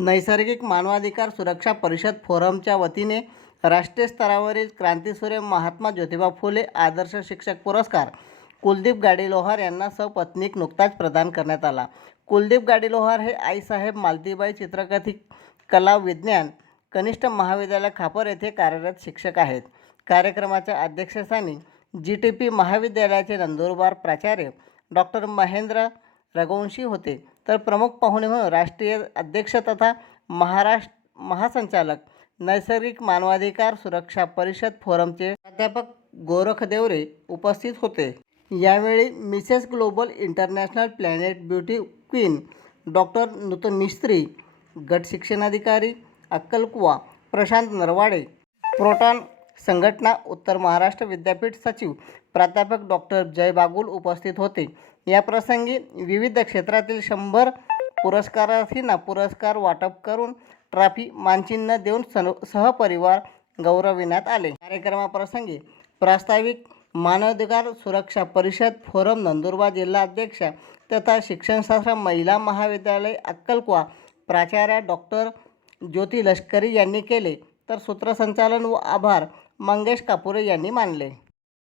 नैसर्गिक मानवाधिकार सुरक्षा परिषद फोरमच्या वतीने राष्ट्रीय स्तरावरील क्रांतीसूर्य महात्मा ज्योतिबा फुले आदर्श शिक्षक पुरस्कार कुलदीप गाडीलोहार यांना सपत्नीक नुकताच प्रदान करण्यात आला. कुलदीप गाडीलोहार हे आईसाहेब मालतीबाई चित्रकथी कला विज्ञान कनिष्ठ महाविद्यालय खापर येथे कार्यरत शिक्षक आहेत. कार्यक्रमाच्या अध्यक्षस्थानी जी टी पी महाविद्यालयाचे नंदुरबार प्राचार्य डॉक्टर महेंद्र रघुवंशी होते. तर प्रमुख पाहुणे म्हणून राष्ट्रीय अध्यक्ष तथा महाराष्ट्र महासंचालक नैसर्गिक मानवाधिकार सुरक्षा परिषद फोरमचे प्राध्यापक गोरख देवरे उपस्थित होते. यावेळी Mrs global international planet beauty queen doctor Nutan Mistry गट शिक्षणाधिकारी अक्कलकुवा प्रशांत नरवाडे प्रोटॉन संघटना उत्तर महाराष्ट्र विद्यापीठ सचिव प्राध्यापक डॉक्टर जय बागुल उपस्थित होते. याप्रसंगी विविध क्षेत्रातील शंभर पुरस्कारार्थींना पुरस्कार वाटप करून ट्रॉफी मानचिन्ह देऊन सन सहपरिवार गौरविण्यात आले. कार्यक्रमाप्रसंगी प्रास्ताविक मानवाधिकार सुरक्षा परिषद फोरम नंदुरबार जिल्हा अध्यक्ष तथा शिक्षणशास्त्र महिला महाविद्यालय अक्कलकुवा प्राचार्या डॉक्टर ज्योती लष्करी यांनी केले. तर सूत्रसंचालन व आभार मंगेश कापुरे यांनी मानले.